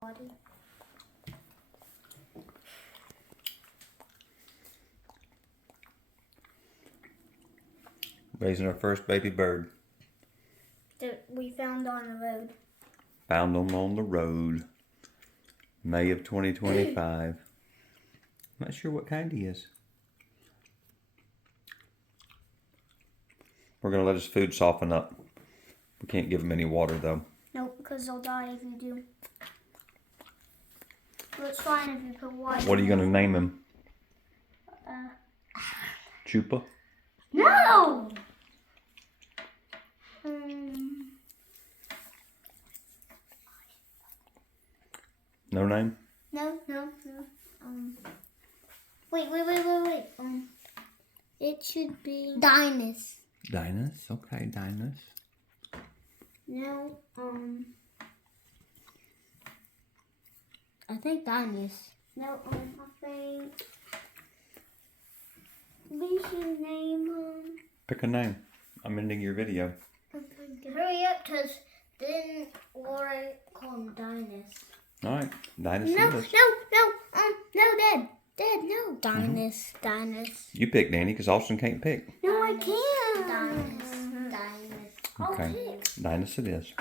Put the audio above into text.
body. Raising our first baby bird. That we found on the road. Found them on the road. May of 2025. Not sure what kind he is. We're going to let his food soften up. We can't give him any water though. Nope, because they'll die if you do. But it's fine if you put water. What are you going to name him? Chupa? No! No name? No. Wait. It should be Dinus. Dinus? Okay, Dinus. No, I think Dinus. No, I think we should name him. Pick a name. I'm ending your video. Hurry up, because then Laura call him Dinus. Alright, Dinus No, it is. no, Dad, no. Dinus. You pick, Danny, because Austin can't pick. No, I can't. Dinus. Okay, I'll pick. Dinus it is.